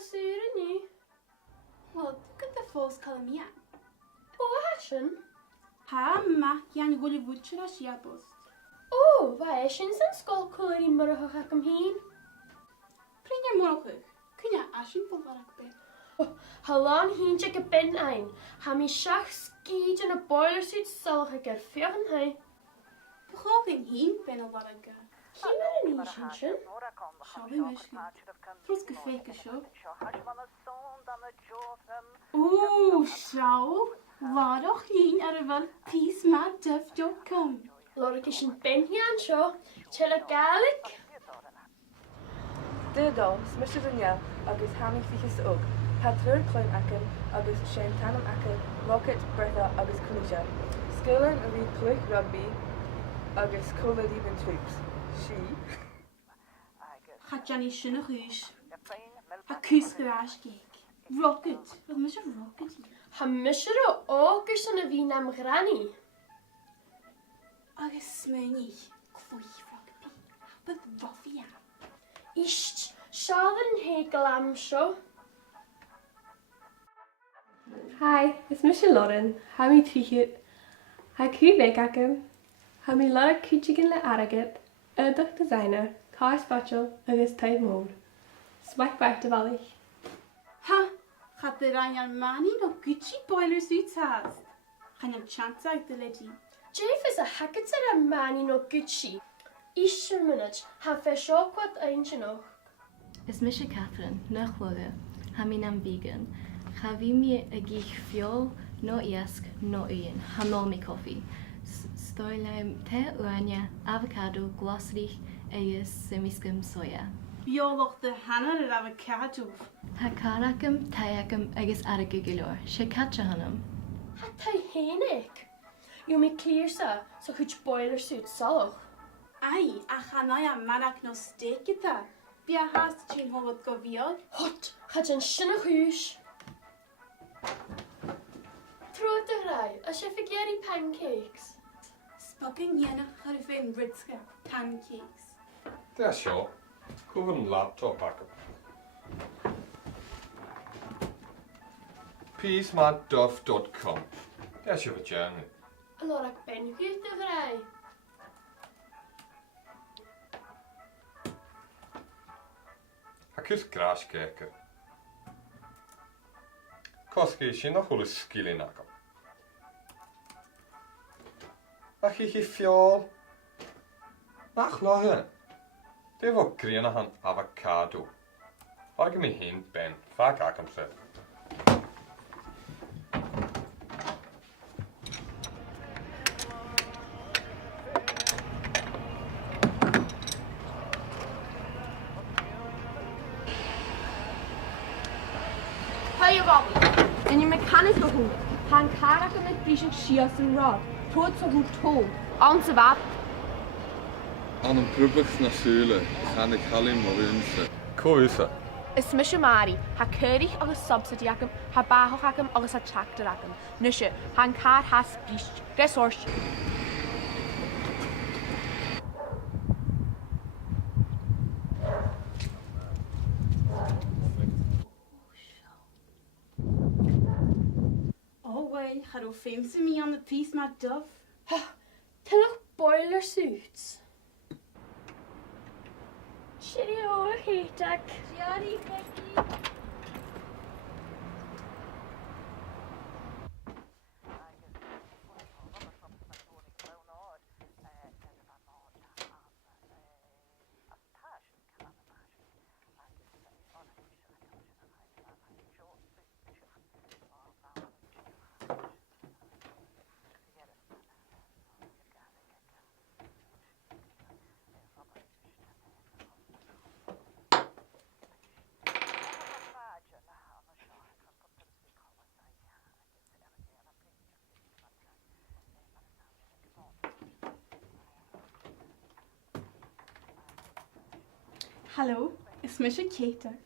Tasura nu. Wel, gyda the ffos Colombian. O, hasyn? Ha, ma, yan gwylio fwtwyr a siabos. O, fa eisiau sy'n sgol cwr I myrwch ac am hyn. Prynia mwrwch, cynna asyn pob arach be. Halon hyn check y ben ein. Ha mi siach sgyd yn y boiler suit sylch ag erffio yn hai. Bwchof yn hyn ben o arach ga. Hyn ar yn eisiau sy'n? Siabi mysgu. Tros gyffeig y sio. O, siaw. Warwch hyn ar y fel peacemadduff.com. Lorach eisiau ben hian sio. Tel y gaelig. Dydol, smysio dynia, agus hami fichus ug. Padrwyr clwn acyn, agus Shane Tanham acyn, Rocket, Bertha, agus Cwnisha. Sgylern y fi clwch rugby, agus coleg even troops. She. Gaat Janny sinne huis. Ha kus garage geek. Rocket. Wat mis je rocket? Ha misir o ogers yn y fi nam granny. Agus smynni. Cfwy rugby. Bydd rofi am. Isht, siad yn hegel am sio. Hi, it's Michelle Lauren. Hami Tihit. Ha Kubek Akem. Hami Lara Kuchigan Le Aragat. Erdach Designer. Car Spatial. Agus Type Mode. Swag back to Valley. Ha. Gaat er aan jouw mani nog Gucci boiler suits haast. Gaan je chance uit de lady. Jeff is a hacket er a man in o Gucci. Isht yr minute, ha fe sio kwad eintje nog. Is Misha Catherine, nach Wugge, Haminam vegan. Chavi mi a gich fiol, no iask, no uyen, hanol mi coffee. Stoilaim te uania, avocado, glossrich, eis semiskum soya. Bioloch de hanna er avocado. Hakarakam, tayakam, agus aragigilor, she catcha hanum. Ha tai henig. Yw mi clear sa, so hwch boiler suit saloch. Ai, a chanai a manak no steak gyda. Bia haast ti'n hofod gofiog. Hot, ha jan sy'n y hwys. Trwyd y rai, a chef y geri pancakes. Spoken yenach ar y fe'n ritska pancakes. There sure. Coven laptop backup. peacemadduff.com. There's your journey. A lor ac ben hwyd y rai. Hacus gras keker. Koski sin nog wel eens skillen akam. Ach je fiol. Ach lohe. Det var grena han avocado. Har me heen ben. Vaak akam se. Hi, Robbie. In je mechanical hoek, gaan karaken met briesig shias en rod. Tot zo hoek toe. Onze wat? Aan een probex naar Zule, gaan ik alleen maar wensen. Koisa. Is misje Mari, ha keurig alles subsidie ha bahoch alles ha chakter Nusje, han kar has briesig. Gesors. Gaat u famous me on the piece my duff? Tillich boiler suits. Cheerio, heetak. Johnny, Becky. Hallo, is Misha Kater.